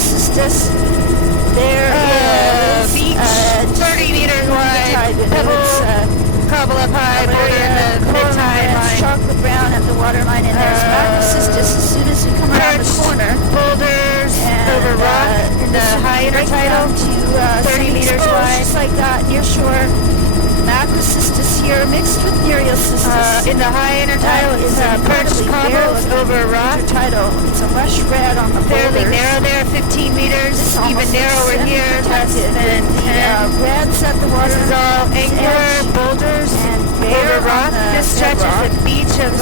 cistus. There is beach, 30 meters wide, pebbles, cobble up high, border the mid-tide line. Chocolate brown at the waterline, and there's macrocystis as soon as you come around the corner. Boulders over rock in the high intertidal, to 30 meters wide. Just like that, near shore. Macrocystis here mixed with nereocystis. In the high intertidal is perched cobbles over rock. Intertidal. It's a lush red on the fairly boulders. narrow there, 15 meters, even narrower here, less than 10. Reds at the water. This is all angular boulders and over rock. This stretch is a beach of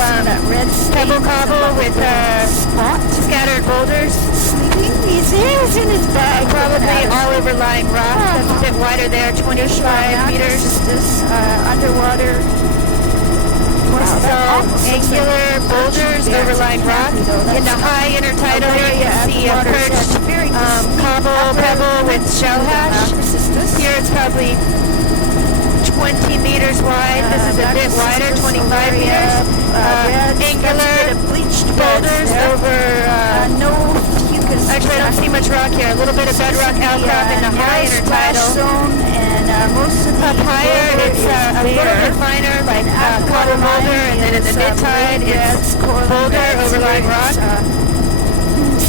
pebble cobble with scattered boulders. Sleeping pieces in his bag. Probably all overlying rock. That's a bit wider there, 25 meters. Underwater. This is all angular boulders overlying rock. In the high intertidal here you can see a perched cobble pebble with shell hash. Here it's probably 20 meters wide. This is a bit wider, 25 meters. Angular boulders over... Actually, I don't see much rock here. A little bit of bedrock outcrop in the high intertidal. Up higher, it's a little bit finer, like cobble boulder, and then in the mid-tide, it's boulder overlying rock.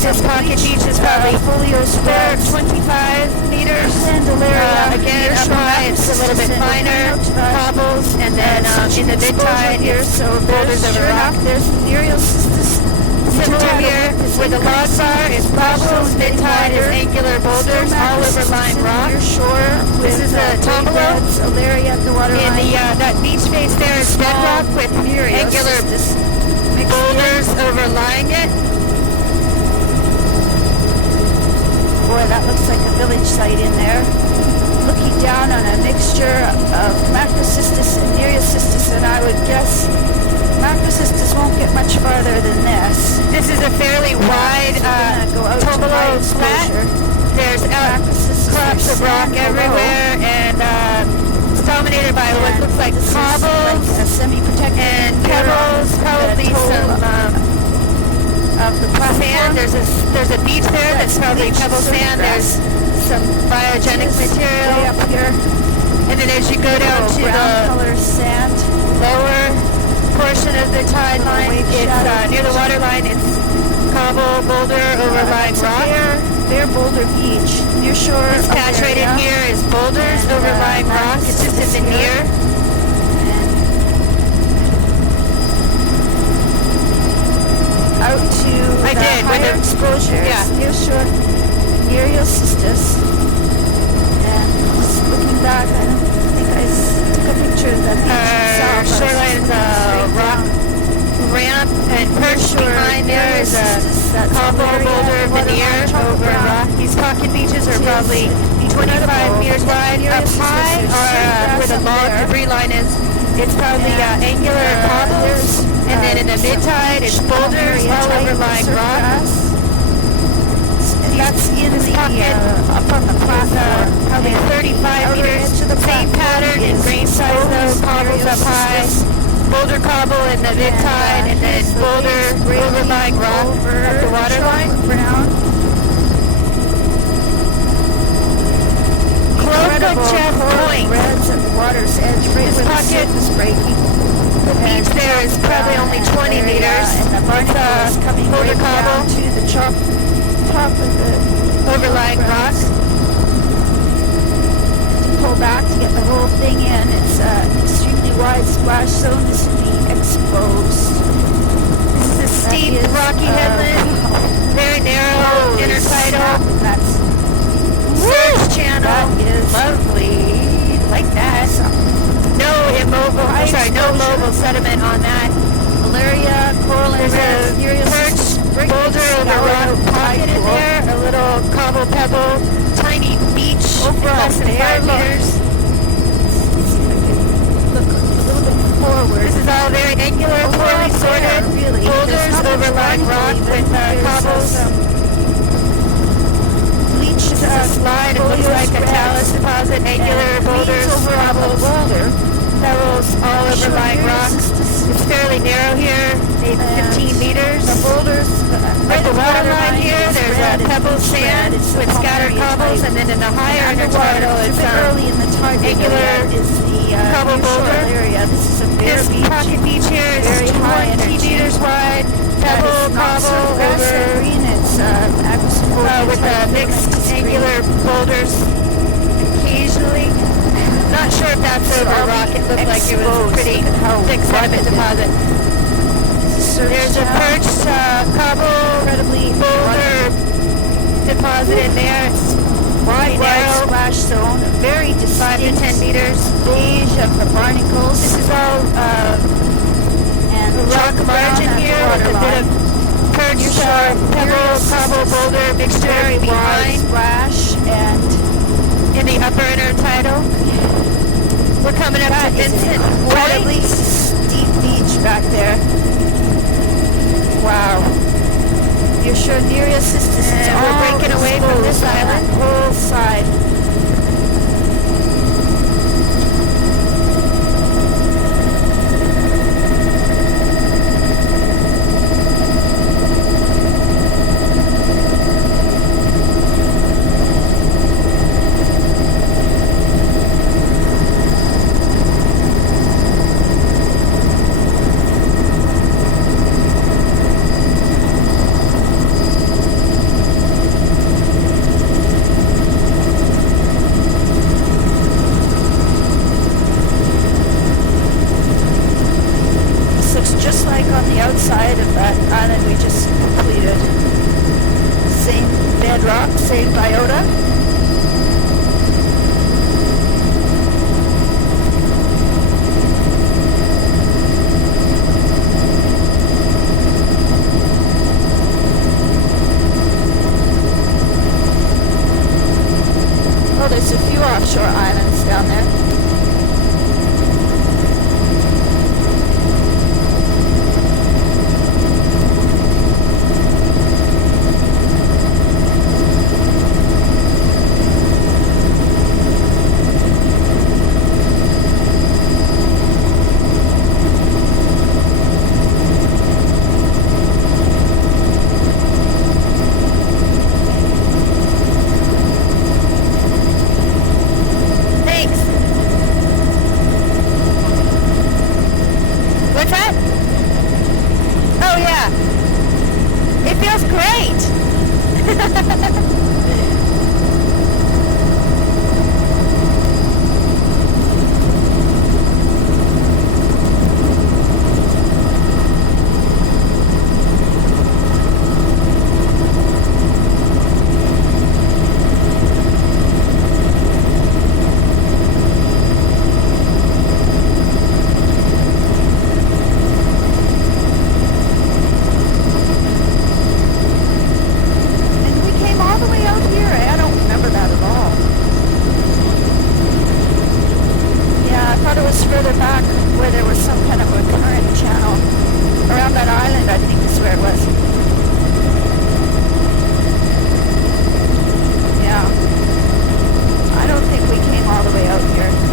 This pocket beach is probably 25 meters. Again, up high, it's a little bit finer, cobbles, and then in the mid-tide, here's boulders over rock. There's nereocystis. Similar here, where the log bar is cobbles, mid-tide is angular boulders, all overlying rock. This is a tombolo. In the that beach face there is bedrock with angular boulders overlying it. Boy, that looks like a village site in there. Looking down on a mixture of macrocystis and nereocystis, and I would guess macrocystis won't get much farther than this. This is a fairly wide tombolo flat. There's crops of rock everywhere, and it's dominated by what looks like cobbles and pebbles, probably some of the sand. There's a beach there that's probably pebble sand. There's some biogenic material up here. And then as you go down to the lower portion of the tide line, it's near the water line, it's cobble, boulder, overlying rock. Bare boulder beach, near shore. This patch right in here is boulders, overlying rock. It's just in the near. Out to higher exposure, near shore, nereocystis. And just looking back, I don't think I took a picture of that beach. Shoreline is a rock ramp, and perched behind there is a cobble boulder veneer over rock. These pocket beaches are probably 25 meters wide. Up high, or where the log debris line is, it's probably angular cobbles, and then in the mid-tide, it's boulders all overlying rock. That's in this pocket up on the platform. Probably 35 meters. Same pattern in grain size though, cobbles up high. Boulder cobble in the mid-tide, and then boulder overlying rock at the water line. Chest Point. Reds at the water's edge, right this pocket is breaking. The beach there is probably only 20 meters. And the barnacle is coming boulder cobble to the top of the overlying rock. To pull back to get the whole thing in, it's extremely wide splash zone. This will be exposed. This is a steep, rocky headland, very narrow intertidal. That's surge channel. That is lovely, like that. No mobile sediment on that. Malaria, coral, and there's a perched boulder over rock pocket in there, a little cobble pebble, tiny beach, less than 5 meters. Look a little bit forward. This is all very angular, poorly sorted boulders overlying rock with cobbles. Bleach is a slide. It looks like a talus deposit. Angular boulders, cobbles, pebbles, all overlying rock. It's fairly narrow here, maybe 15 meters. The boulders, At the water line here, there's a pebble sand with scattered cobbles, and then in the higher intertidal, it's early in the tide angular is the cobble boulder. area. This is a bare This beach. pocket beach here is Very high 20 energy. meters wide, pebble, cobble, over, green. It's with mixed angular boulders occasionally. Not sure if that's over rock. It looked like it was a pretty thick sediment deposit. There's a perched cobble boulder deposit in there. It's wide, narrow, splash zone, very distinct 5 to 10 meters. beige of the barnacles. This is all and rock margin here with a bit of perched pebble, cobble, boulder mixture very wide behind splash, and in the upper intertidal. We're coming up to Vincent incredibly Point. steep beach back there. Wow. You're sure Nereus Sisters is And we're all breaking away from this exposed on island. that whole side. Just like on the outside of that island we just completed. Same bedrock, same biota. Oh, there's a few offshore islands down there. Further back where there was some kind of a current channel around that island, I think is where it was. Yeah. I don't think we came all the way out here.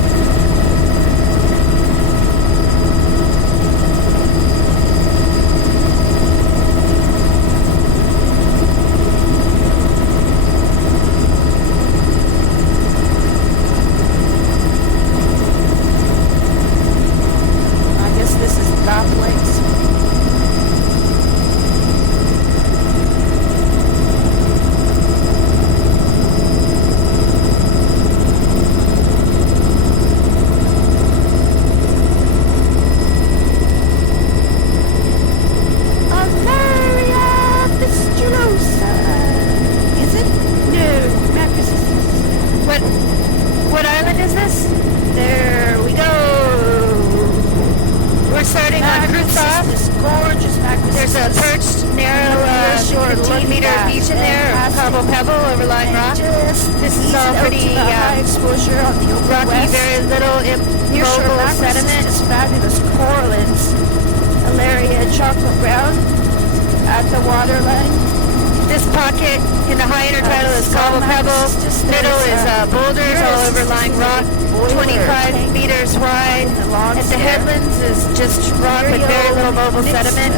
Middle is boulders all overlying rock, 25 meters wide. At the headlands is just rock with very little mobile sediment.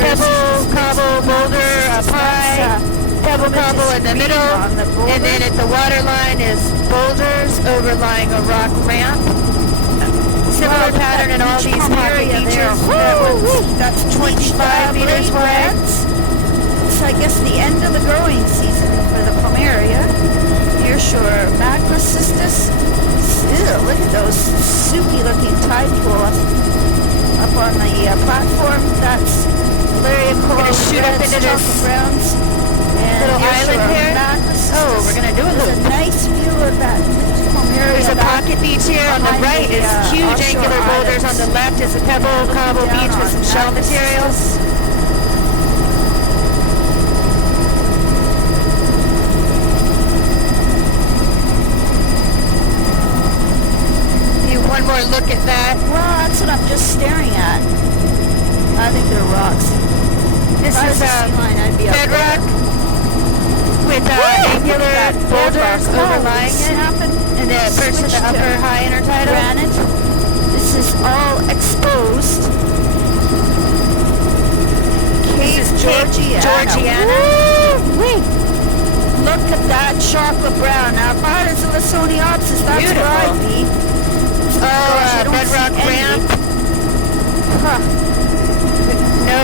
Pebble, cobble, boulder, pie, pebble, cobble in the middle. And then at the waterline is boulders overlying a rock ramp. Similar pattern in all these pocket beaches. That's 25 meters wide. So I guess the end of the growing season for the plumeria. Nearshore macrocystis. Ew, look at those soupy looking tide pools up on the platform. That's malaria coral. We're going to shoot up into this browns. little island here. Oh, we're going to do a There's a nice view of that plumeria. There's a pocket beach here. On the right is huge angular boulders. On the left is a pebble cobble beach with some shell materials. One more look at that. Well, that's what I'm just staring at. I think they're rocks. This is bedrock with angular boulders overlying it, and the perched at the upper high intertidal. Granite. This is all exposed. Cave Georgiana. Woo-wee. Look at that chocolate brown. Now, if I was a Lysoniopsis, that's where I'd be. Bedrock ramp. Huh. No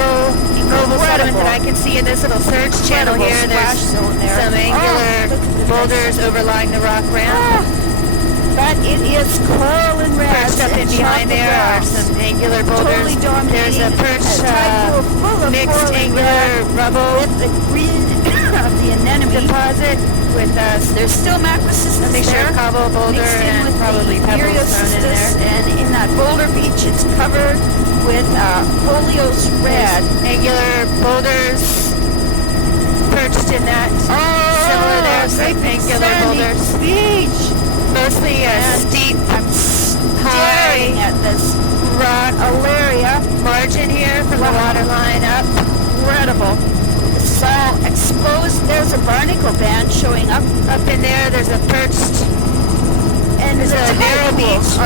mobile sediment that I can see in this little surge channel here. There's some angular boulders overlying the rock ramp. But it is coral and red. Perched up in behind there are some angular boulders. There's a perched mixed angular rubble with the green of the anemone deposit. With there's still macrocystis there. Sure, cobble, boulder, and probably pebbles thrown in there. And in that boulder beach, it's covered with folios red. Angular boulders perched in that. Similar there, some angular boulders. Beach. Mostly steep, high at this rock area margin here from the water line up. Incredible. It's all exposed. There's a barnacle band showing up. Up in there, there's a perched, and there's a narrow beach,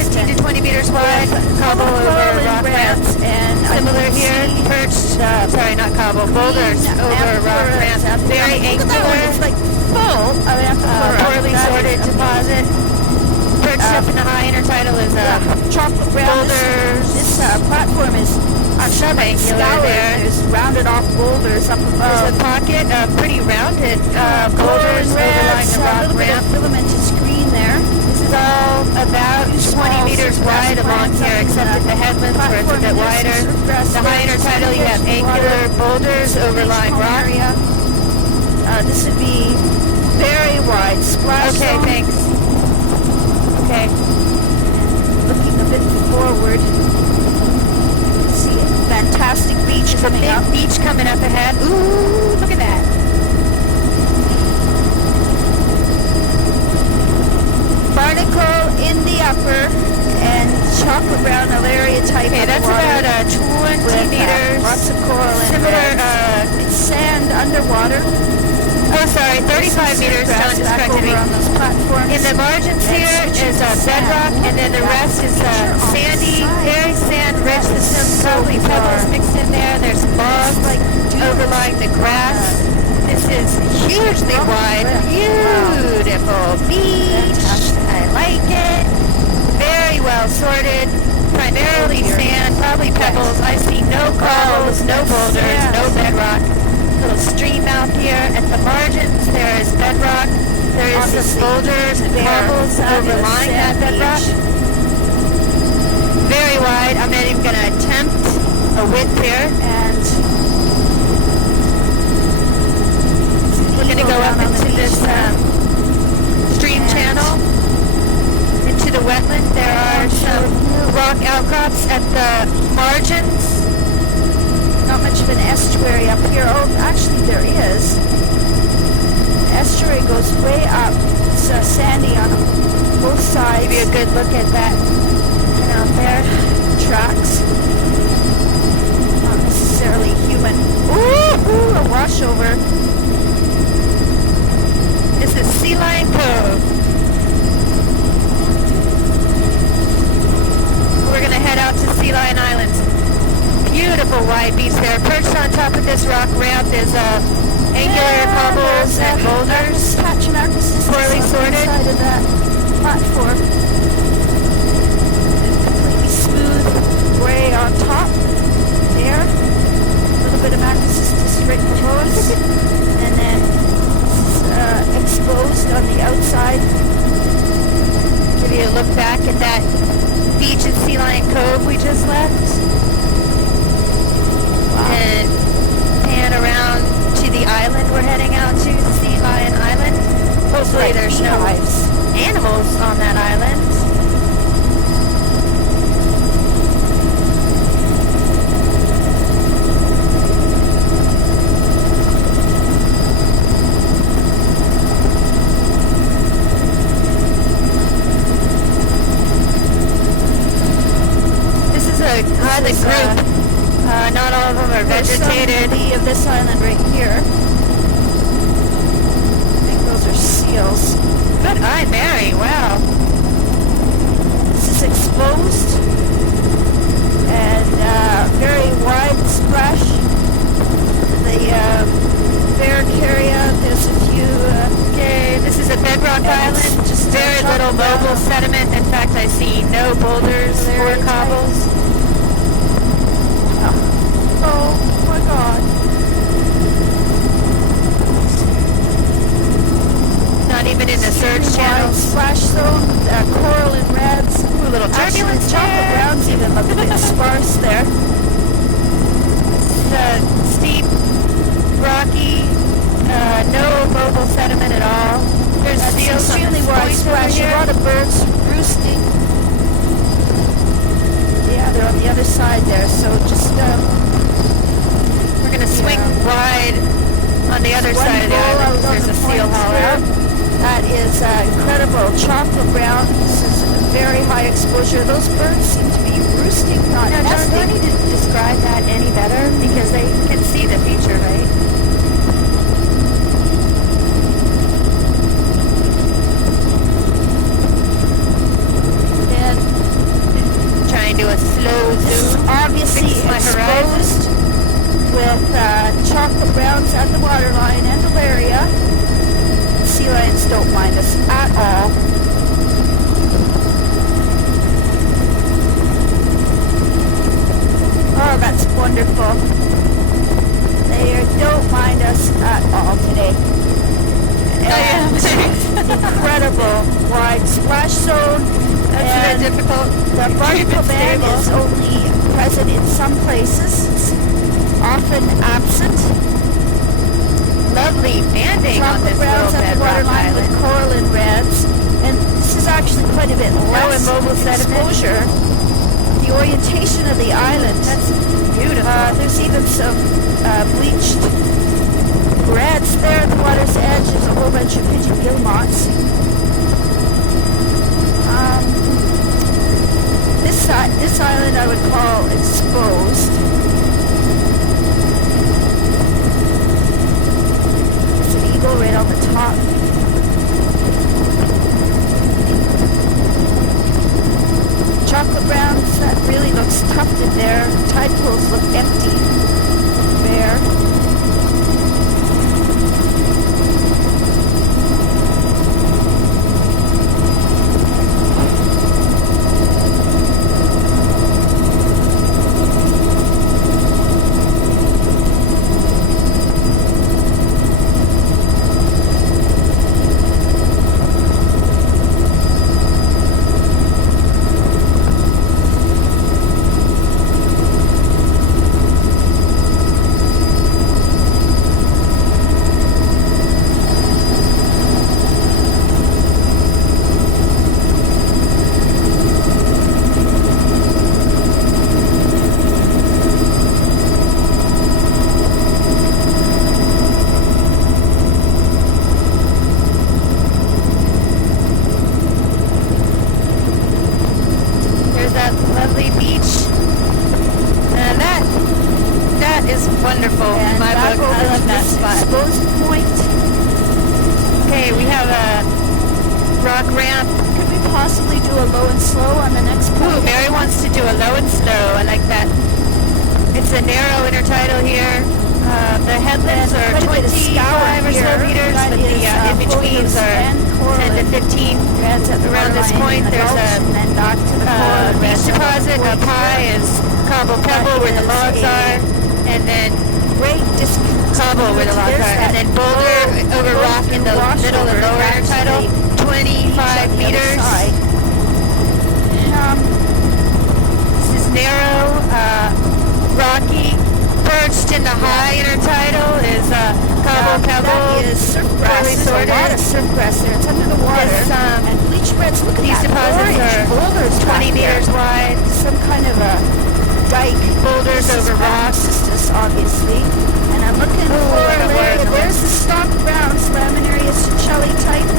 15 to 20 meters wide, cobble over rock ramps. And similar here, perched, not cobble, boulders over rock ramps. Very angular. It's like full of poorly sorted deposit. Perched up in the high intertidal is chocolate brown. Boulders. This platform is angular there. There's rounded off boulders up above. There's a pocket of pretty rounded boulders overlying the rock ramp. Filamentous green there. This is all about 20 meters wide along here, except at the headlands where it's a bit wider. The high intertidal, you have angular boulders overlying rock. This would be very wide. Splash Okay, zone. thanks. Okay. Looking a bit forward. See a fantastic beach coming up. Beach coming up ahead. Ooh, look at that. Barnacle in the upper and chocolate brown malaria type. Okay, that's about 20 meters. Lots of coral and similar sand underwater. Oh, sorry, 35 meters down distracted me. In the margins here is bedrock, and then the rest is sandy, very sand-rich system, probably pebbles mixed in there. There's moss overlying the grass. This is hugely wide, beautiful beach. I like it. Very well sorted, primarily sand, probably pebbles. I see no cobbles, no boulders, no bedrock. Little stream mouth here. At the margins there is bedrock. There is some boulders and pebbles overlying that bedrock. Very wide. I'm not even going to attempt a width here. And we're going to go up into this stream channel, into the wetland. There are some rock outcrops at the margins. Not much of an estuary up here. Oh, actually there is. The estuary goes way up. It's sandy on both sides. Give you a good look at that out there. Tracks. Not necessarily human. Ooh, a washover. and boulders. Patch and Arcus Poorly sorted. Side of that platform. Completely smooth gray on top. There. A little bit of macrocystis right below us. And then exposed on the outside. Give you a look back at that beach in Sea Lion Cove we just left. Wow. And pan around to the island we're heading out to, Sea Lion Island. Hopefully like there's no animals on that island. This is a island group. Not all of them are vegetated. Of this island right here. I think those are seals. Good eye, Mary. Wow. This is exposed and very wide splash. The barrack area, there's a few... okay, this is a bedrock island. Just very little mobile sediment. In fact, I see no boulders or cobbles. Oh my god. Not even in the surge channels. Splash zone, coral and reds. Ooh, a little turbulence. Chocolate browns even look a bit sparse there. Steep, rocky, no mobile sediment at all. There's seals on extremely the wide point splash. over A here. lot of birds roosting. Yeah, they're on the other side there, so just... we're going to swing wide on the other side of the island because there's a seal haul out. That is incredible. Chocolate brown. This is very high exposure. Those birds seem to be roosting, not nesting. Do I need to describe that any better? Because they can see the feature, right? And try and do a slow zoom. Obviously exposed with chocolate browns at the waterline and Alaria. Sea lions don't mind us at all. Oh, that's wonderful. They don't mind us at all today. And incredible wide splash zone. That's very difficult. The barnacle band is only present in some places. It's often absent. Lovely banding on this little browns at the bedrock waterline island. with coral and reds. And this is actually quite a bit less immobile sediment. exposure. The orientation of the island. That's beautiful. There's even some bleached reds there at the water's edge. There's a whole bunch of pigeon guillemots. This island I would call exposed. There's an eagle right on the top. Chocolate browns, that really looks tufted there. Tide pools look empty, bare. Wonderful. And my back book, I over love that this spot. exposed point. Okay, we have a rock ramp. Could we possibly do a low and slow on the next point? Ooh, Mary wants to do a low and slow. I like that. It's a narrow intertidal here. The headlands are 25 or so meters, but weaves are 10 to 15 around this point. There's a beach deposit up high is cobble pebble where the logs are, and then cobble where the logs are, and then boulder over rock in the middle and lower intertidal, 25 meters. This is narrow, rocky. Perched in the high intertidal is cobble pebble. That is surf grass. Poorly There's a sorted. lot of surf grass there. It's under the water. And bleach beds. Look at These that deposits are boulders 20 meters wide. Some kind of a dike. Boulders over rocks. Cystis, obviously. And I'm looking for area. There's the stock grounds, laminaria Cicelli type.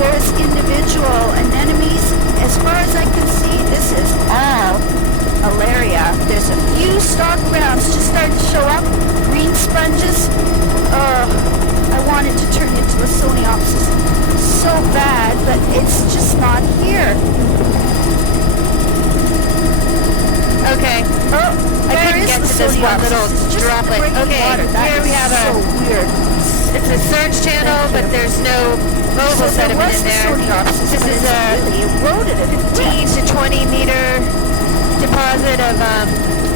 There's individual anemones. As far as I can see, this is all Alaria. There's a few stock grounds just starting to show up. Green sponges. I wanted to turn into a Soniopsis so bad, but it's just not here. Okay. Oh, I couldn't get to this one little droplet. Okay, here we have so weird. It's a surge channel, but there's no mobile sediment in there. This is a really eroded it. 15 to 20 meter deposit of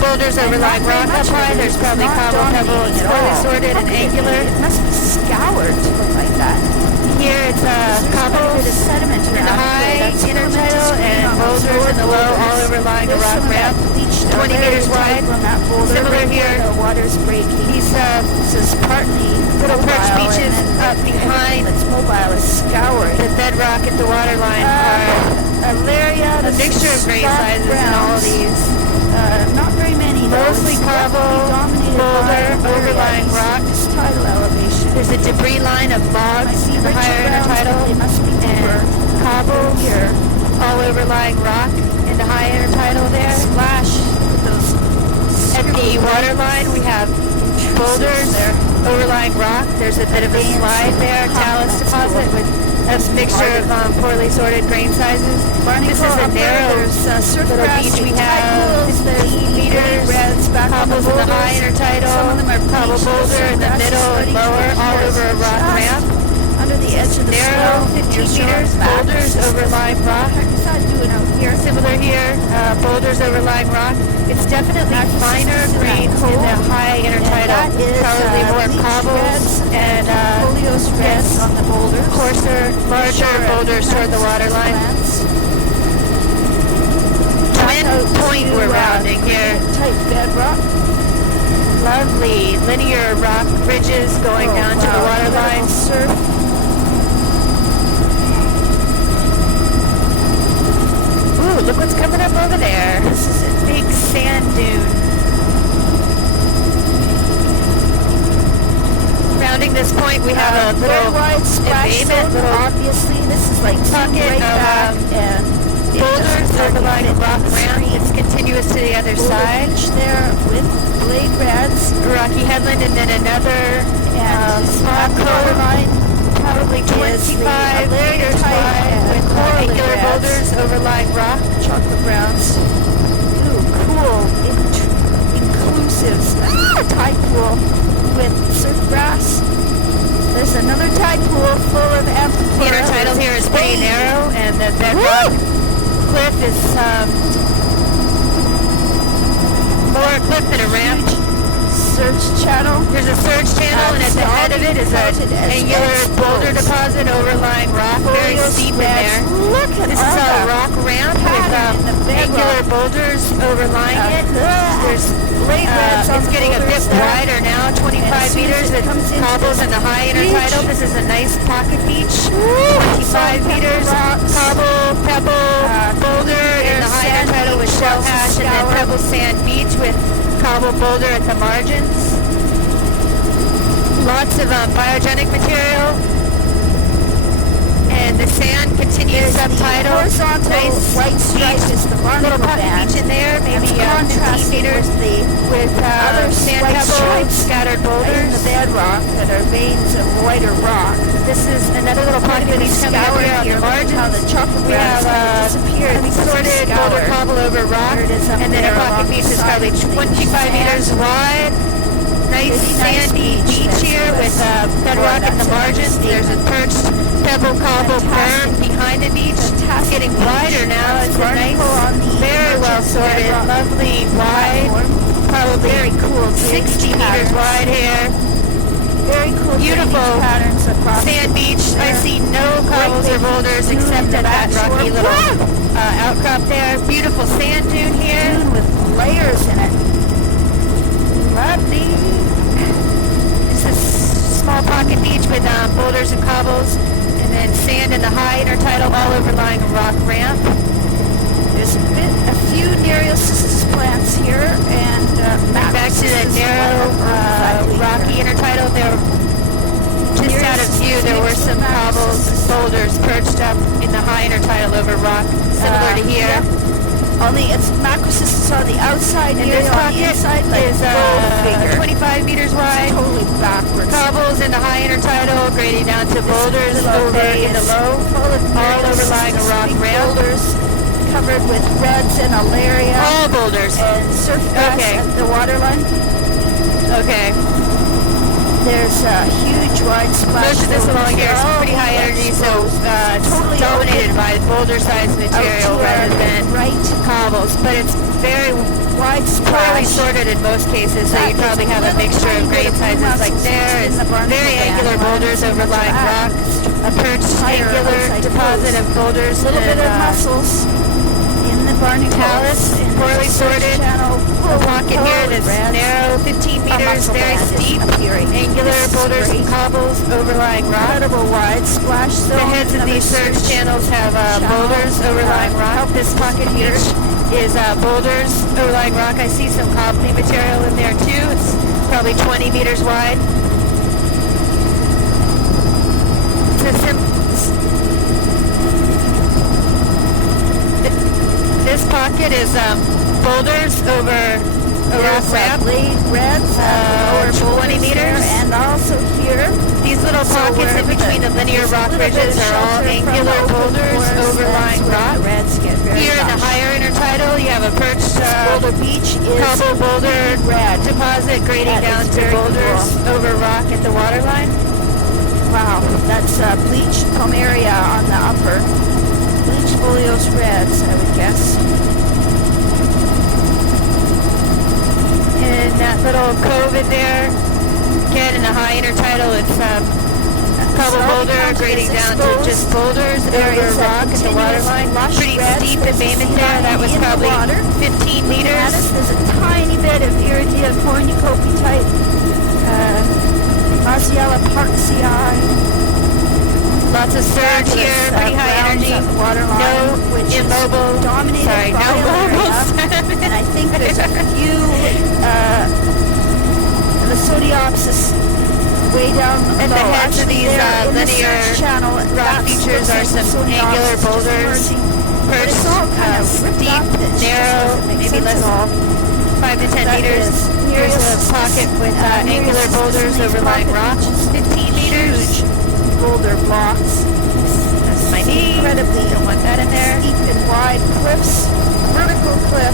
boulders overlying rock up high. There's probably cobble pebble. It's poorly sorted and angular. It must be scoured to look like that. Here it's cobble in the high intertidal and boulders in the low, all overlying a rock ramp. 20 meters wide. Similar here. The water's breaking. These This is partly little perch beaches up behind that's mobile is scoured. the bedrock at the waterline are Alaria, a mixture of grain sizes in all of these. Not very many. Mostly cobble, boulder, overlying rock. Tidal elevation. There's a debris line of logs in the higher intertidal, they must be deeper. and cobbles Here. all overlying rock in the high intertidal there. Splash with those At the waterline we have boulders overlying rock. There's a bit of a slide there, talus deposit with a mixture of poorly sorted grain sizes. This is a narrow little beach we have. 15 meters, cobbles in the high intertidal, cobble boulder in the middle and lower, all over a rock ramp. Under the edge of the Narrow, 15 meters, boulders overlying rock. What's that doing out here? Similar here, boulders overlying rock. It's definitely finer grains in the high intertidal. Probably more cobbles and Folios reds on the boulders. coarser, larger boulders toward the waterline. Twin point we're rounding here. Tight bedrock. Lovely linear rock ridges going down to the waterline. Surf. Ooh, look what's coming up over there. This is a big sand dune. Rounding this point, we have a little wide splash embayment, zone. Obviously, this is like pocket right back of and boulders overlying a rock ramp. It's continuous to the other side. There with blade reds, Rocky headland, and then another small coraline, probably 25 meters wide, with angular boulders overlying rock. chocolate browns. Ooh, cool, inclusives. Tide pool with surf grass. There's another tide pool full of amphipora. The intertidal here is pretty narrow, and the bedrock cliff is lower cliff than a ramp. Surge channel. There's a surge channel, and at the head of it is an angular boulder deposit overlying rock, very steep in there. Look at This is a rock ramp with angular boulders overlying it. There's it's getting a bit wider now, 25 meters with cobbles in the high intertidal. This is a nice pocket beach, 25 meters, cobble, pebble, boulder in the high intertidal with shell hash, and then pebble sand beach with cobble boulder at the margins. Lots of biogenic material. And the sand continues subtidal. Nice white stripe is the little pocket beach in there, maybe 15 meters with other sand pebbles, scattered boulders. The bedrock that are veins of whiter rock. This is another little pocket beach coming up here on the margins. How the chocolate We have sorted boulder cobble over rock, and then a pocket beach is probably 25 meters wide. Nice sandy beach here with bedrock at the margins. There's a perched getting wider now. It's a nice, very well sorted, lovely, wide, probably very cool 60 meters wide here. Very cool Beautiful patterns across sand beach. I see no cobbles or boulders except at that rocky little outcrop there. Beautiful sand dune here. Dune with layers in it. Lovely. This is small pocket beach with boulders and cobbles, and then sand in the high intertidal, all overlying a rock ramp. There's a few Nereocystis plants here, and back to the narrow, rocky intertidal. There, just out of view, there were some cobbles, boulders perched up in the high intertidal over rock, similar to here. Yeah. Only it's macrocystis on the outside, and here this on the pocket inside, is 25 meters wide. It's totally backwards. Cobbles in the high intertidal, grading down to boulders over in the low, all overlying a rock ramp. Boulders covered with ruds and alaria. All boulders. And surf grass at the waterline. Okay. There's a huge wide splash. Most of this along here is pretty high energy, so it's totally dominated by boulder-sized material rather than cobbles. But it's very wide poorly splash. sorted in most cases, so you probably have a mixture of grain sizes like there. It's very angular boulders overlying rock, a perched angular deposit of boulders. A little bit of mussels in the barnacle. Talus, poorly sorted. A pocket here that's narrow, 15 meters, very steep. Angular boulders and cobbles overlying rock. Incredible wide splash zone. The heads of these surge channels have boulders overlying rock. This pocket here is boulders overlying rock. I see some cobbly material in there too. It's probably 20 meters wide. This pocket is boulders over a rock ramp. Reds, over 20 meters. And also here. These little pockets in between the linear rock ridges are all angular boulders overlying rock. Here in the higher intertidal, you have a perched Boulder Beach cobble boulder deposit grading down to boulders over rock at the waterline. Wow, that's bleached pomaria on the upper. Bleached folios reds, I would guess. In that little cove in there, again in the high intertidal, it's cobble boulder grading down to just boulders over rock at the waterline. Pretty steep embayment there. That was probably 15 meters. There's a tiny bit of Iridia cornucopia type Marciella parksii. Lots of surge here, pretty high energy. No immobile, sorry, no mobile sediment. And I think there's a few Lysodiopsis way down at the heads of these linear rock features are some angular boulders, perched steep, narrow, maybe less 5 to 10 meters. Here's a pocket with angular boulders overlying rocks, 15 meters. Boulder blocks. That's my knee. Incredibly, don't want that in there. Steep and wide cliffs, vertical cliff.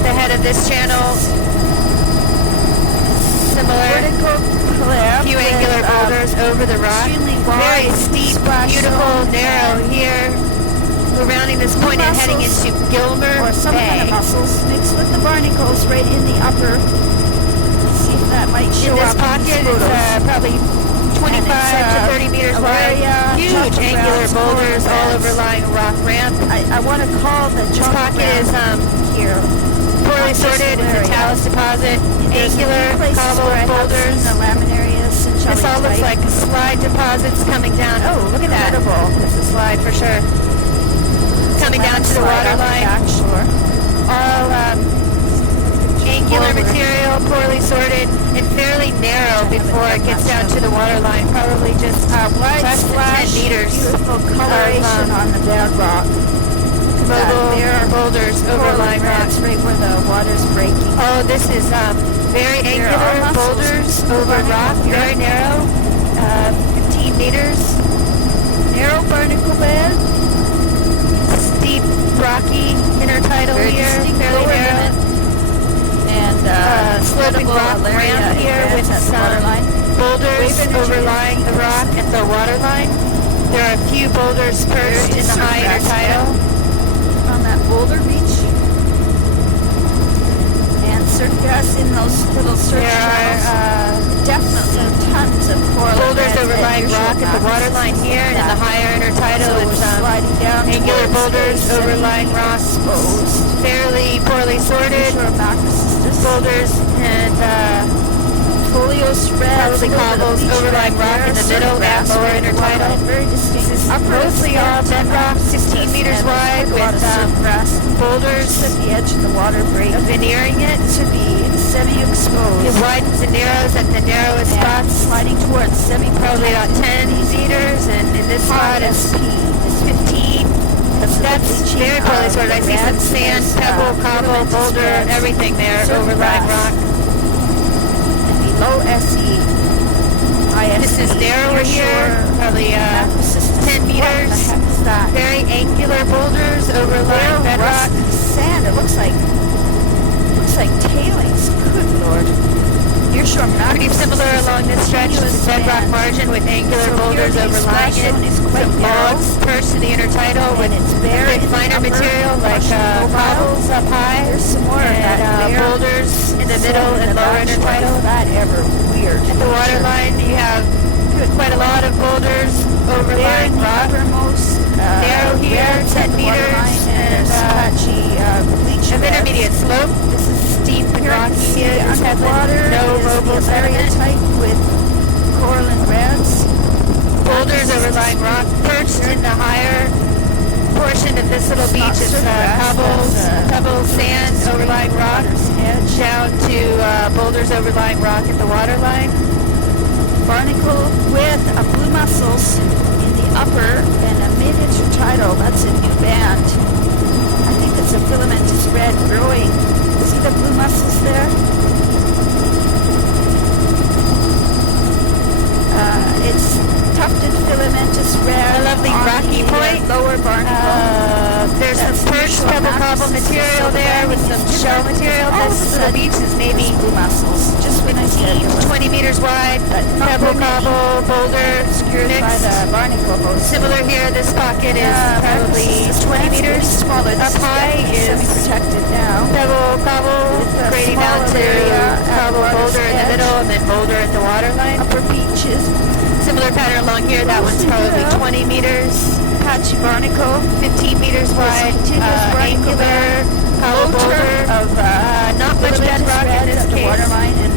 The head of this channel, similar. Vertical cliff. Few angular boulders over the rock. Very steep, beautiful, narrow here. We're rounding this point and heading into Gilmer or some Bay. kind of mussels mixed with the barnacles right in the upper. Let's see if that might show in this up. Pocket, it's probably 25 to 30 meters wide. Huge angular boulders all overlying a rock ramp. I want to call the this pocket is here. Poorly sorted. It's a talus deposit. Angular cobble boulders. The laminarias and this all looks like slide deposits coming down. Oh, look at that. It's a slide for sure. Coming down to the waterline. All angular material, poorly sorted, and fairly narrow before it gets down to the waterline. Probably just less than 10 meters. Beautiful coloration on the bedrock. Mobile boulders overlying rocks. Right where the water's breaking. Oh, this is very angular boulders over rock, very narrow, 15 meters. Narrow barnacle bed. Steep, rocky intertidal here, fairly narrow. And sloping rock ramp here with some boulders overlying the rock at the waterline. There are a few boulders perched in the high intertidal. boulder beach. And surf grass in those little surf channels. Definitely tons of coral. Boulders overlying rock at the waterline here, and in the higher intertidal, it's sliding down angular boulders overlying rock, exposed. fairly poorly sorted boulders, and folio spreads, probably cobbles overlying rock in the middle and lower intertidal. Very distinct. This is mostly all bedrock, 16 meters wide, with boulders at the edge of the water break, veneering it to be semi-exposed. It widens and narrows at the narrowest spots, sliding towards probably about 10 meters, and in this spot it's 15. That's very poorly sorted. I see some sand, pebble, cobble, boulder, everything there, overlying rock. And below SE, this is narrower here, probably 10 meters. Very angular boulders overlying bedrock. Sand, it looks like tailings. Good Lord. Nearshore Pretty similar along this stretch with the bedrock margin with angular boulders overlying it. Some logs perched in the intertidal with finer material like cobbles up high. There's some more and boulders in the middle and lower intertidal. That ever weird. At the waterline you have quite a lot of boulders overlying rock. Narrow here, 10 meters, and patchy bleach of intermediate slope. This is steep and rocky here. No mobile sediment. Tight with coral and reds. Boulders overlying rock perched in the higher portion of this little beach. It's cobbles, pebbles, sand overlying rock, down to boulders overlying rock at the waterline. Barnacle with blue mussels in the upper and a mid-intertidal. That's a new band. I think it's a filamentous red growing. See the blue mussels there? It's tufted filamentous red. A lovely rocky point. Lower barnacle. There's some perched pebble cobble material there with some shell material. This little beach is maybe blue mussels. Just when I said 20 meters wide. Pebble cobble, boulder, obscured by the barnacle host. Similar here, this pocket is probably 20 meters smaller. Up high is semi-protected now. Pebble cobble, grading down to cobble boulder in the middle, and then boulder at the waterline. Upper beaches. Similar pattern along here. That one's probably 20 meters. Patchy barnacle, 15 meters wide. Angular cobble boulder of not much bedrock in this case. Waterline, and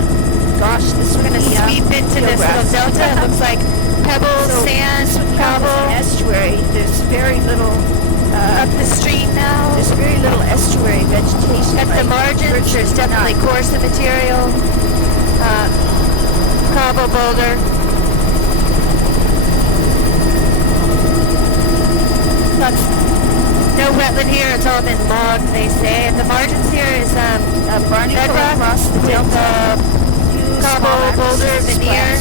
gosh, this we're going to sweep into this little delta. It looks like pebbles, sand, cobble. Estuary. There's very little up the stream now. There's very little estuary vegetation. At the margins, there's definitely coarser material. Cobble boulder. No wetland here, it's all been logged, they say. At the margins here is bedrock across the delta. Cobble, boulder, veneer.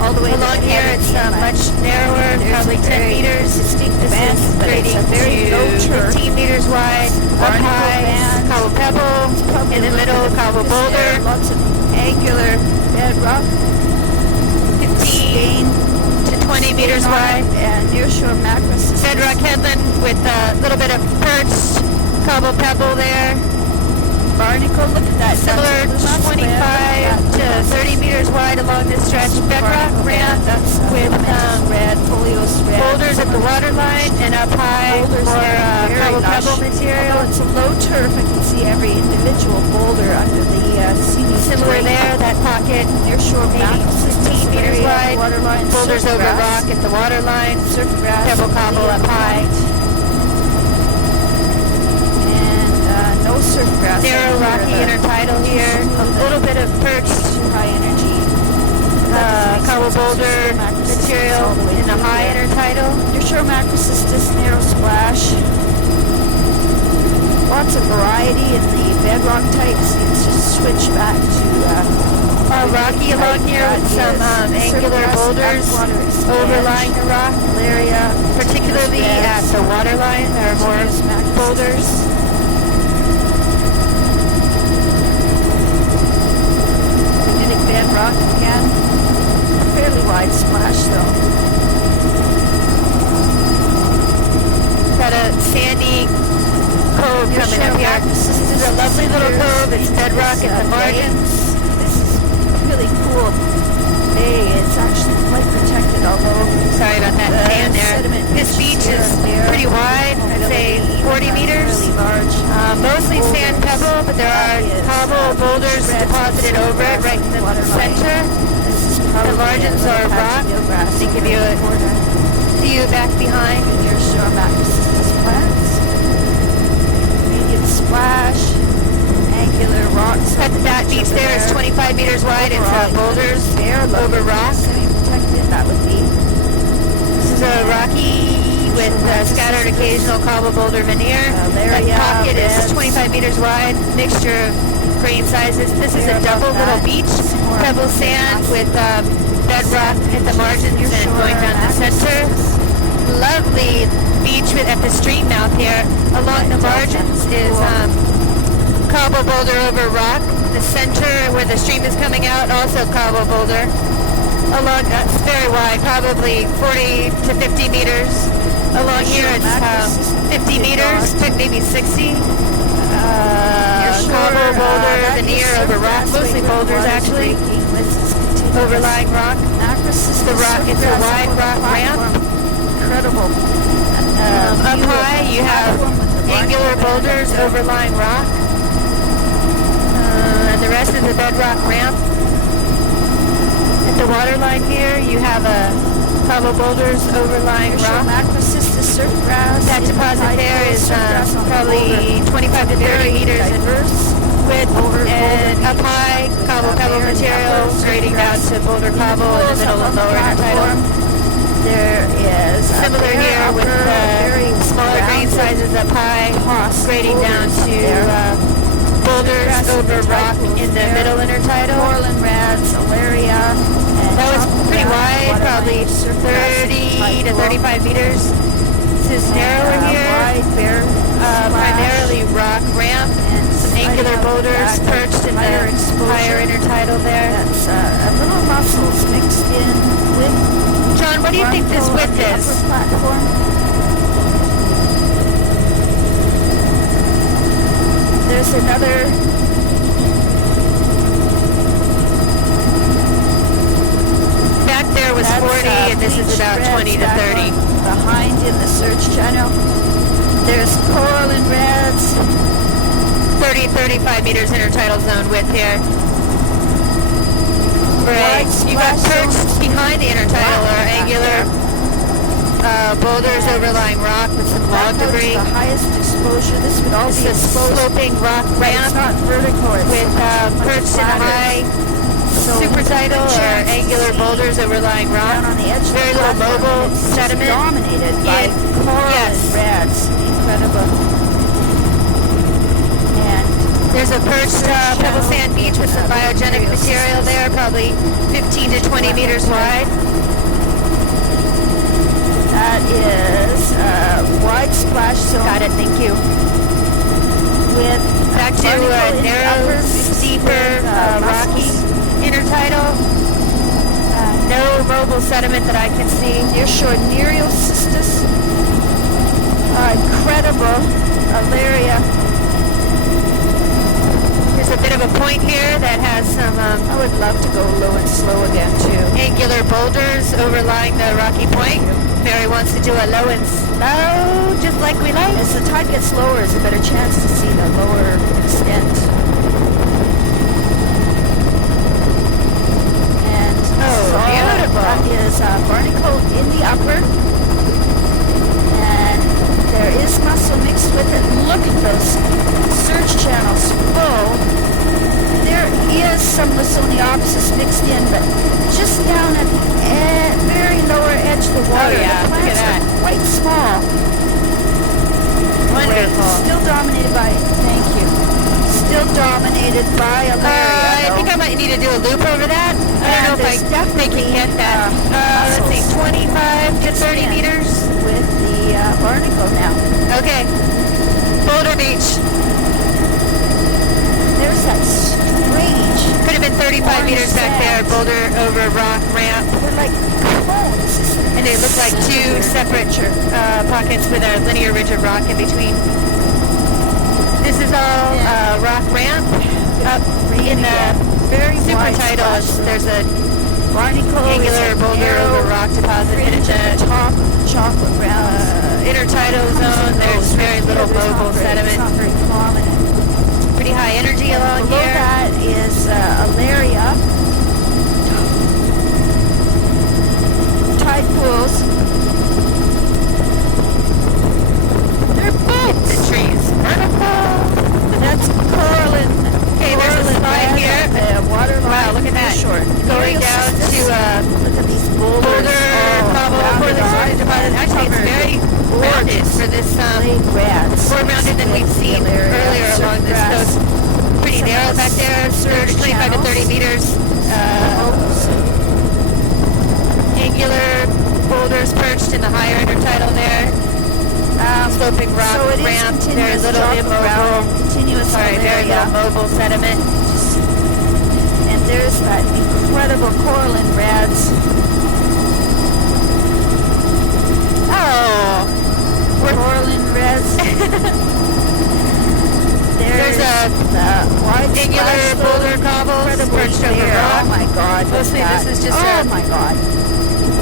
All the way along here, it's much narrower, probably 10 meters. This is grading to 15 meters wide. Up high, cobble pebble. In the middle, cobble boulder. Lots of angular bedrock. 15 to 20 meters wide. And nearshore macrocystis. Bedrock headland with a little bit of perched cobble pebble there. Barnacle, look at that. Similar 25 to 30 meters wide along this stretch. Bedrock ramp with red, folios red. Boulders at the waterline and up high for cobble pebble material. It's a low turf. I can see every individual boulder under the seaweed. Similar there, that pocket nearshore maybe 15 meters wide. Waterline, boulders over rock at the waterline. Surf grass. Pebble cobble up high. No surf grass. Narrow rocky intertidal here. A little bit of perched high energy. Cobble boulder material in the high intertidal. Nearshore macrocystis, narrow splash. Lots of variety in the bedrock types. Let's just switch back to rocky along here with some angular boulders overlying the rock area, particularly at the waterline. There are more boulders. Bedrock again. Fairly wide splash though. Got a sandy It's bedrock at the margins. This is really cool. Bay. It's actually quite protected, although sorry about that sand there. This beach is pretty wide. I'd say 40 meters. Really large. Mostly sand pebble, but there are cobble boulders deposited over it right in the center. The margins are rock. They give you a view back behind. Here's Shoremacrocystis plants. Medium splash. Angular rocks. That beach there is 25 meters wide. It's boulders over rock. Semi-protected, that would be. This is a rocky with scattered occasional cobble boulder veneer. That pocket is 25 meters wide. Mixture of grain sizes. This is a double little beach. Pebble sand with bedrock at the margins and going down the center. Lovely beach at the stream mouth here. Along the margins is cobble boulder over rock. The center where the stream is coming out, also cobble boulder. Along that's very wide, probably 40 to 50 meters. Along here it's 50 meters, maybe 60. Cobble boulder, veneer over rock, mostly boulders actually. Overlying rock. The rock, it's a wide rock ramp. Incredible. Up high you have angular boulders overlying rock. And the rest is a bedrock ramp. At the waterline here, you have a cobble boulders overlying rock. That deposit there is probably 25 to 30 meters in width. And up high, cobble pebble material grading down to boulder cobble in the middle of lower intertidal. There is similar here with smaller grain sizes up high, grading down to boulders over rock in the middle intertidal. Coralline reds, alaria. That was pretty wide, probably 30 to 35 meters. This is narrower here, primarily rock ramp and some angular boulders perched in the higher intertidal there. That's little mussels mixed in with. John, what do you think this width is? Platform. There's another back there was 40 and this is about 20 to 30. Behind in the search channel. There's coralline reds. 35 meters intertidal zone width here. Right. You got perched behind the intertidal or angular boulders overlying rock with some log debris. The highest exposure. This would all be a sloping rock ramp with perched in high supertidal or angular boulders overlying rock. On the edge very little mobile sediment. Dominated by coralline reds. Incredible. And there's a perched pebble sand beach with some biogenic material there, probably 15 to 20 meters wide. That is wide splash zone. Got it, thank you. With back to narrow, steeper, rocky intertidal. No mobile sediment that I can see. Nearshore Nereocystis. Incredible alaria. There's a bit of a point here that has some. I would love to go low and slow again too. Angular boulders overlying the rocky point. Mary wants to do a low and slow, just like we like. As the tide gets lower, there's a better chance to see the lower extent. And beautiful. That is barnacle in the upper, and there is mussel mixed with it. Look at those surge channels full. There is some Lysoniopsis mixed in, but just down at the very lower edge of the water. Oh yeah, the look at that. are quite small. Wonderful. Still dominated by, thank you. Still dominated by alaria. I think I might need to do a loop over that. I don't know if they can get that. Let's see, 25 to 30 meters. With the barnacle now. Okay. Boulder Beach. There's that strange. Could have been 35 meters back there. Boulder over rock ramp. They're like cones. And they look like two separate pockets with a linear ridge of rock in between. This is all rock ramp up in the very super wide tidal. splash. There's a Barnacle angular boulder over rock deposit in the top chocolate ground. Intertidal zone. There's very little mobile sediment. It's not very prominent. Pretty high energy along Below here. that is Alaria. Tide pools. They're boats. The trees. That's Coralline. Okay, there's a slide here. The water line. Wow, look at that. Short. Going down to look at these boulders. Boulder, poorly sorted deposit. Actually, it's very rounded for this. More rounded than we've seen earlier along this coast. Pretty narrow back there, 25 to 30 meters. Angular boulders perched in the higher intertidal there. Sloping rock so it ramp. Is very little immobile. Very little mobile sediment. And there's that incredible Coralline reds. Oh, Coralline reds. There's a wide angular boulder cobbles perched over rock. Oh my God! Mostly this is just oh my God!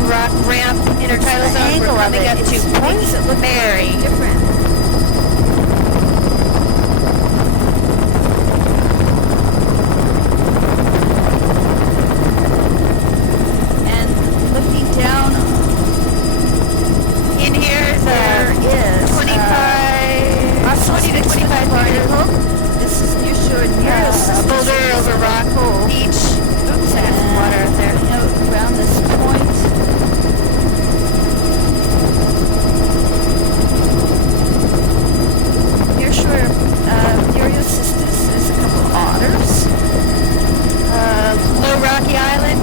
Rock ramp intertidal zone. We're coming up to Point Mary. Different. And looking down, in here is there is 20 to 25 meters. This is near shore near Boulder over rock beach. Oops, I got some water up there. Around this point. Near shore, Cystis, there's a couple of otters. Low rocky island.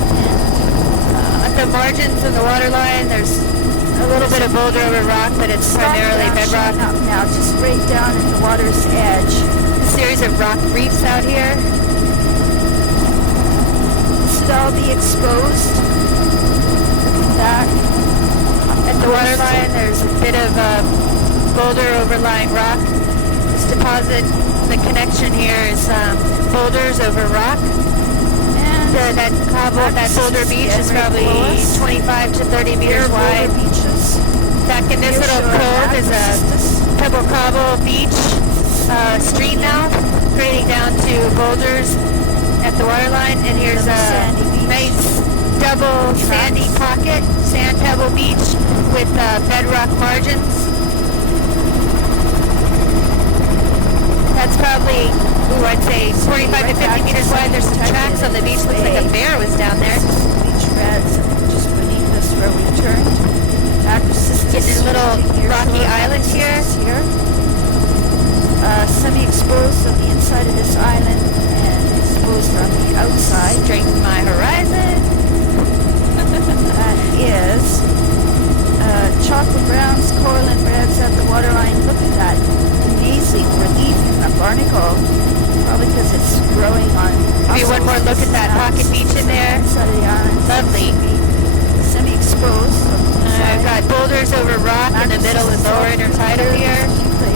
At the margins of the water line, there's a little bit of boulder over rock, but it's primarily bedrock. Now, just right down at the water's edge. A series of rock reefs out here. This would all be exposed. Back at the water line, there's a bit of boulder overlying rock. This deposit, the connection here is boulders over rock. And that boulder beach is probably 25 to 30 meters wide. Back in this little cove is a pebble cobble beach street mouth, grading down to boulders at the waterline. And here's a nice double sandy pocket, sand pebble beach with bedrock margins. That's probably, I'd say 45 to 50 meters wide. There's some tracks on the beach. Looks like a bear was down there. Beach reds just beneath us where we turned. Getting a little rocky island here. Semi-exposed on the inside of this island and exposed on the outside. Straighten my horizon. That is chocolate browns, Coralline reds at the waterline. Look at that amazing relief in the barnacle. Probably because it's growing on. Give you one more look at that pocket beach in there. Inside of the island. Lovely. Semi-exposed. I've got boulders over rock in the middle and lower intertidal here.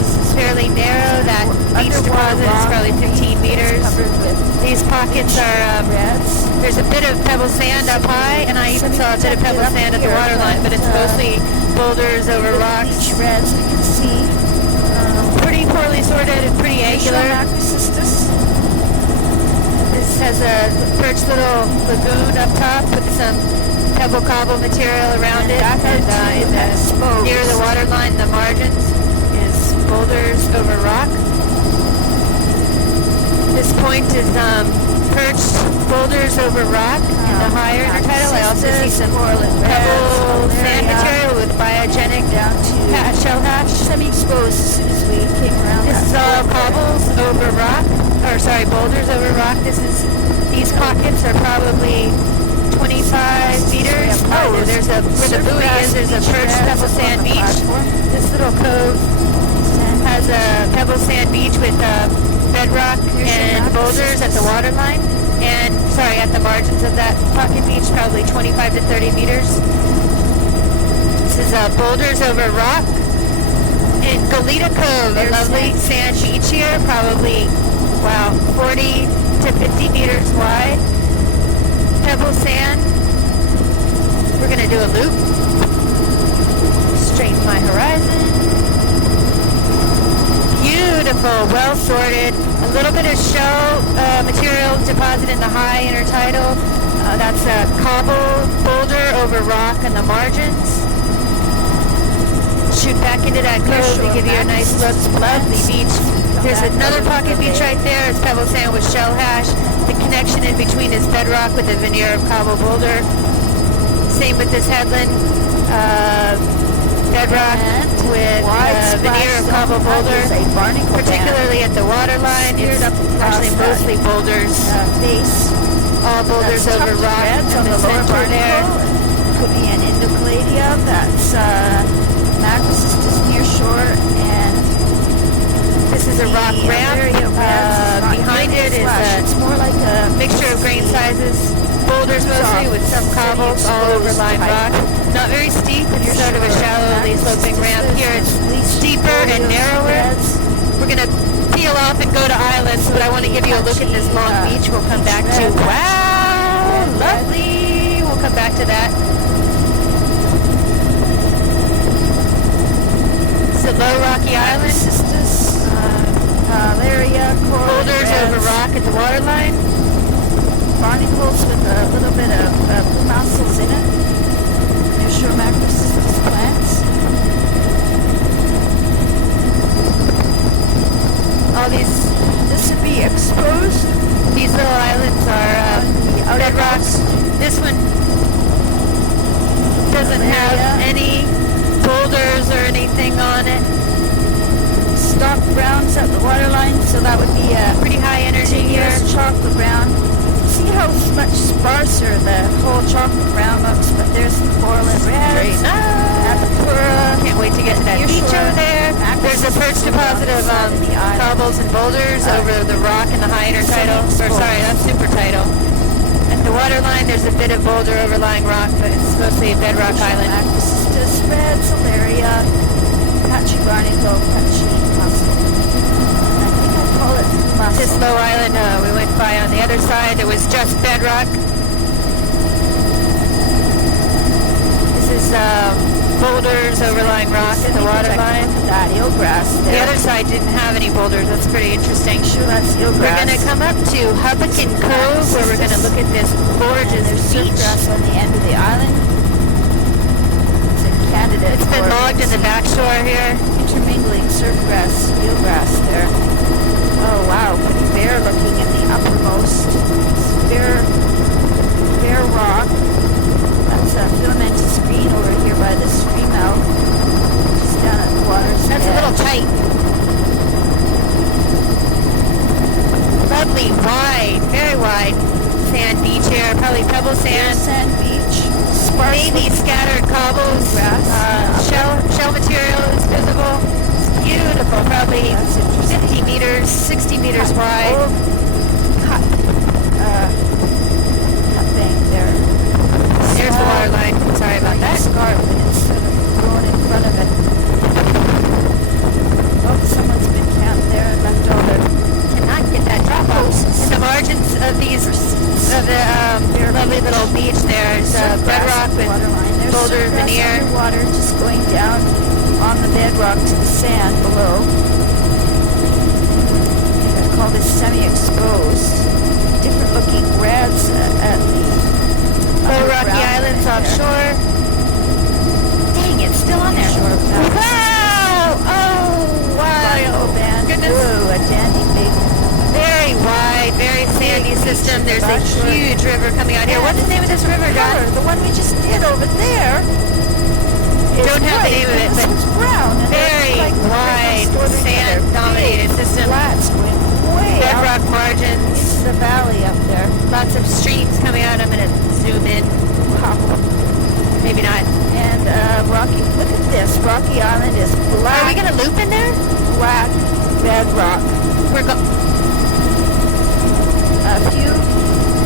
It's fairly narrow. That beach deposit is probably 15 meters. These pockets are, there's a bit of pebble sand up high, and I even saw a bit of pebble sand at the waterline, but it's mostly boulders over rocks. Beach reds, I can see. Pretty poorly sorted and pretty angular. This has a perched little lagoon up top with some pebble cobble material around it, and near the water line, the margins is boulders over rock. This point is perched boulders over rock in the higher intertidal. I also see some pebble sand material with biogenic down to shell hash. Semi-exposed as soon as we came around. This is all cobbles over rock, boulders over rock. These pockets are probably 25 meters. Oh, there's where the buoy is, there's a perched pebble sand beach. This little cove has a pebble sand beach with bedrock and boulders at the waterline. And, at the margins of that pocket beach, probably 25 to 30 meters. This is boulders over rock. In Goleta Cove, a lovely sand beach here, probably Wow, 40 to 50 meters wide. Pebble sand. We're going to do a loop. Straighten my horizon. Beautiful, well sorted. A little bit of shell material deposited in the high intertidal. That's a cobble boulder over rock on the margins. Shoot back into that cove to give you a nice look. Lovely beach. There's another pocket beach right there. It's pebble sand with shell hash. The connection in between is bedrock with a veneer of cobble boulder. Same with this headland. Bedrock with a veneer of cobble boulder, particularly at the waterline. It's actually mostly boulders. All boulders over rock in the center there. Could be an Indocladia. That's macrocystis near shore, and this is a rock ramp. Behind it is a mixture of grain sizes. Boulders mostly with some cobbles all over lime rock. Not very steep, it's sort of a shallowly sloping ramp. Here it's steeper and narrower. We're going to peel off and go to islands, but I want to give you a look at this long beach. We'll come back to, wow, lovely. We'll come back to that. It's a low rocky island. Boulders over rock at the waterline. Barnacles with a little bit of blue mussels in it. Nearshore macrocystis plants. All this would be exposed. These little islands are bedrocks. This one doesn't have any boulders or anything on it. Stock browns at the waterline, so that would be a pretty high energy here. Chocolate brown. See how much sparser the whole chocolate brown looks, but there's some coral and reds. Can't wait to get to that beach over there. There's a perch deposit of cobbles and boulders over the rock in the high intertidal. That's super tidal. At the waterline, there's a bit of boulder overlying rock, but it's mostly a bedrock island. Macrocystis, red, Celeria, patchy barnacle, patchy mussel. I think I call it mussel. This low island we went by on the other side, it was just bedrock. This is boulders overlying rock at the waterline. That eelgrass there. The other side didn't have any boulders. That's pretty interesting. Sure, that's eelgrass. We're going to come up to Hubbakin Cove, where we're going to look at this gorgeous beach. Grass on the end of the island. It's a candidate. It's been logged in the backshore here. Intermingling surfgrass, eelgrass there. Oh wow, pretty bare looking in the uppermost. Bare rock. That's a filamentous green over here by the stream out. Just down at the water's That's edge. a little tight. Lovely, wide, very wide sand beach here. Probably pebble sand. Sand beach. Maybe scattered cobbles. Shell material is visible. It's beautiful. Probably 50 meters, 60 meters wide. Cut bank there. There's the water line. Sorry about that. Scarp, and it's sort of growing in front of it. Oh, someone's been camped there and left all their... Cannot get that drop off. In the margins of these, of the lovely little beach, there's bedrock with boulder veneer. Water just going down on the bedrock to the sand below. I call this semi-exposed. Different looking reds at the Low rocky islands offshore. Dang, it's still on there. Wow! Oh, wow! Goodness. Ooh, a dandy big. Very wide, very sandy system. There's a huge river coming out here. What's the name of this river, John? The one we just did over there. Don't have the name of it, but it's brown. Very wide, sand-dominated system. Flats going way bedrock out margins. into the valley up there. Lots of streams coming out. I'm going to zoom in. Wow. Maybe not. And rocky. Look at this. Rocky Island is black. Are we going to loop in there? Black bedrock. We're going. A few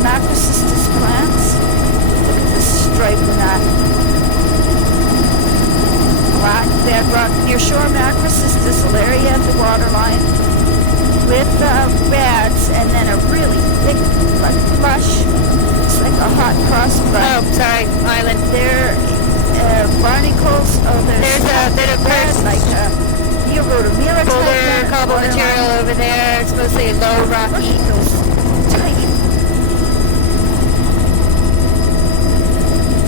macrocystis plants. Look at the stripe in that. Black bedrock near shore macrocystis area at the waterline with red then a really thick, like flush. It's like a hot cross bun. Oh, sorry, island. There, barnacles. Oh, There's a bit of red, like Mira boulder cobble material over there. It's mostly low rocky. Look at those tiny.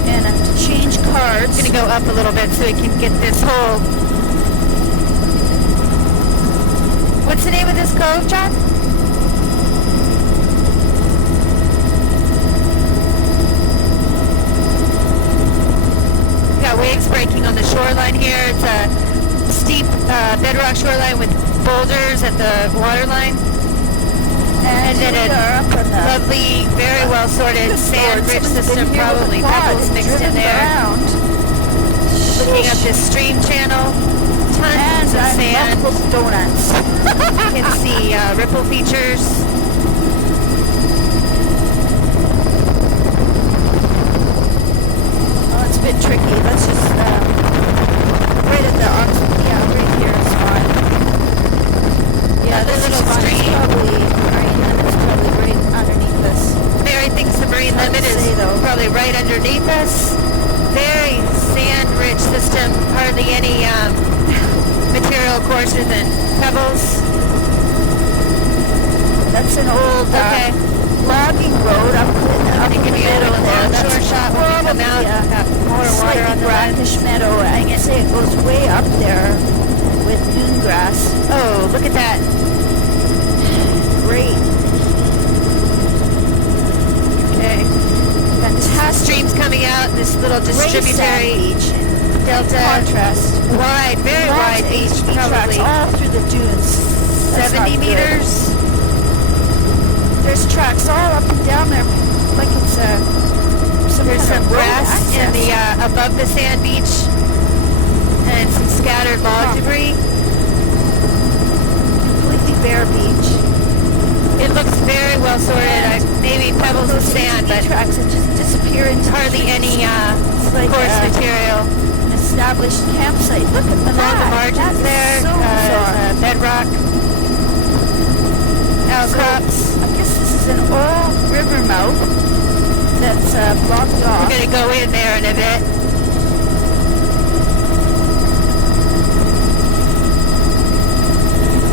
And I have to change cards. I'm gonna go up a little bit so we can get this whole. What's the name of this cove, John? We got waves breaking on the shoreline here. It's a steep bedrock shoreline with boulders at the waterline. And then a lovely, very well sorted sand-rich system, probably pebbles mixed in there. Looking up this stream channel, tons of sand. Donuts. You can see ripple features. Oh, it's a bit tricky. Let's just right at the right here is fine. Yeah, this little stream. It's probably right underneath us. Mary thinks the marine limit is probably right underneath us. Very sand-rich system. Hardly any material coarser than pebbles. That's an old logging road up in the middle of there. That's shore shot when we come out. More water on the brackish meadow. I guess it goes way up there with dune grass. Oh, look at that. Great. Okay. Got streams coming out. This little distributary beach. Delta. Contrast. Wide, very wide beach. Probably all through the dunes. 70 meters. There's tracks all up and down there, like it's there's some grass in the above the sand beach, and some scattered log debris. Completely bare beach. It looks very well sorted. Maybe pebbles of sand, but tracks that just disappear into hardly any coarse material. Established campsite. Look at along the margins there. Bedrock. Outcrops. I guess this is an old river mouth that's blocked off. We're going to go in there in a bit.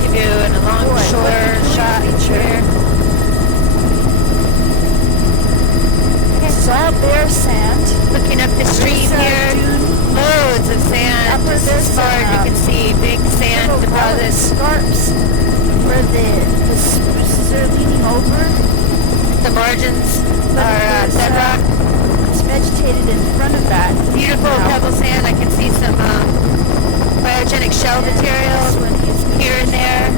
Give you an along-shore shot here. This is all bare sand. Looking up the stream here. Loads of sand. Just as far as you can see, big sand deposits. Scarps where the spruces are leaning over. The margins are bedrock. It's vegetated in front of that. Beautiful pebble sand. I can see some biogenic shell material here and there.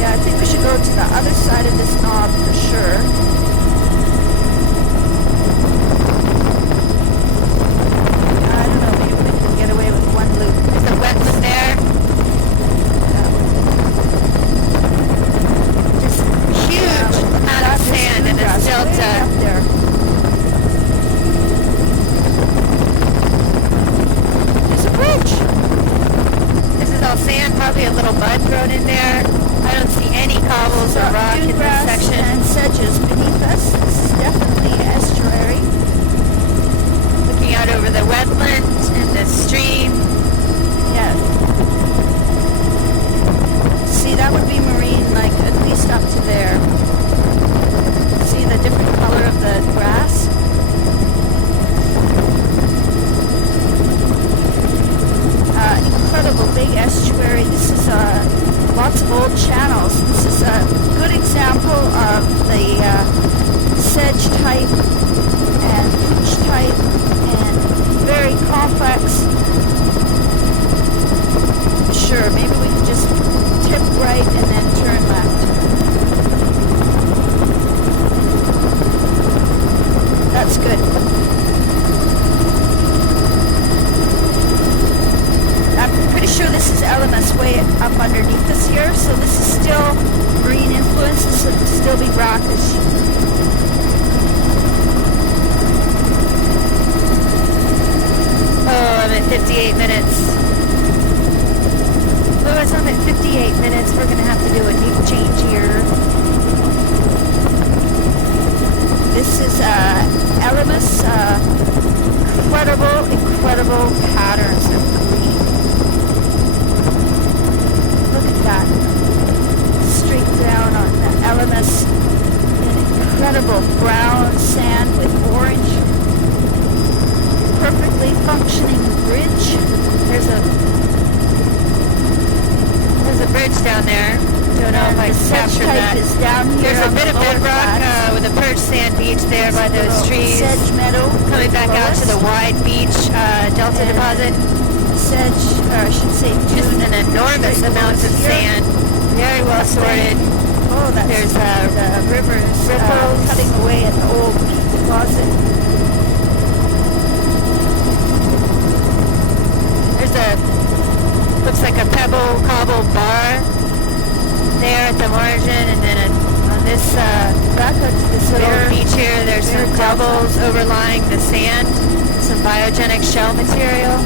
Yeah, I think we should go to the other side of this knob for sure. Probably a little mud thrown in there. I don't see any cobbles or rock in this section. And sedges beneath us. This is definitely estuary. Looking out over the wetland and the stream. Yeah. See, that would be marine, like at least up to there. See the different color of the grass? Incredible big estuary. This is lots of old channels. This is a good example of the sedge type and beach type and very complex. Sure, maybe we can just tip right and then turn left. That's good. I'm pretty sure this is LMS way up underneath us here, so this is still marine influence. This will still be brackish. Oh, I'm at 58 minutes. Fluid functioning bridge. There's a bridge down there. Don't know if I captured that. Is down here. There's a bit of bedrock with a perched sand beach there by those trees. Sedge meadow. Coming back out to the wide beach delta deposit. Sedge, or I should say dune. Just an enormous amount of sand. Very well sorted. Oh, there's the rivers cutting away at the old deposit. There's looks like a pebble cobble bar there at the margin, and then on this back up to this little beach here, there's some cobbles overlying the sand, some biogenic shell material.